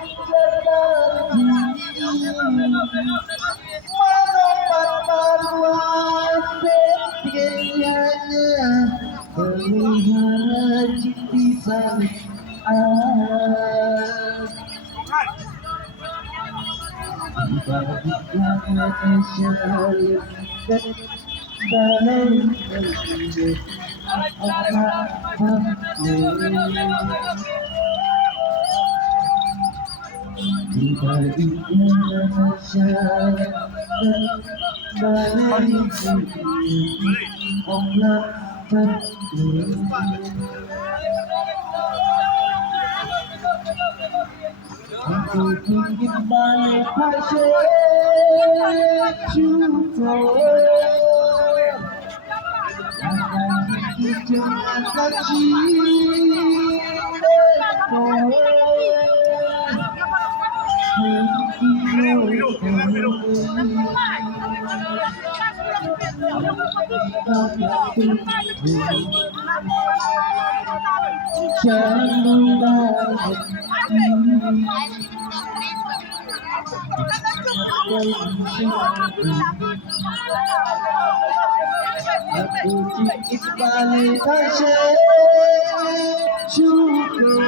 Melihat di balik di balik dan balai di balik aku ingin balik pasir cukup akan hijaukan aku ingin balik pasir cukup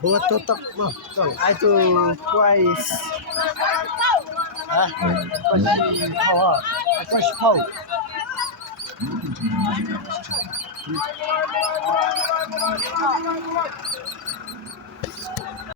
Buat tutup mo. Ay to twice. Ah, twice power. Twice power.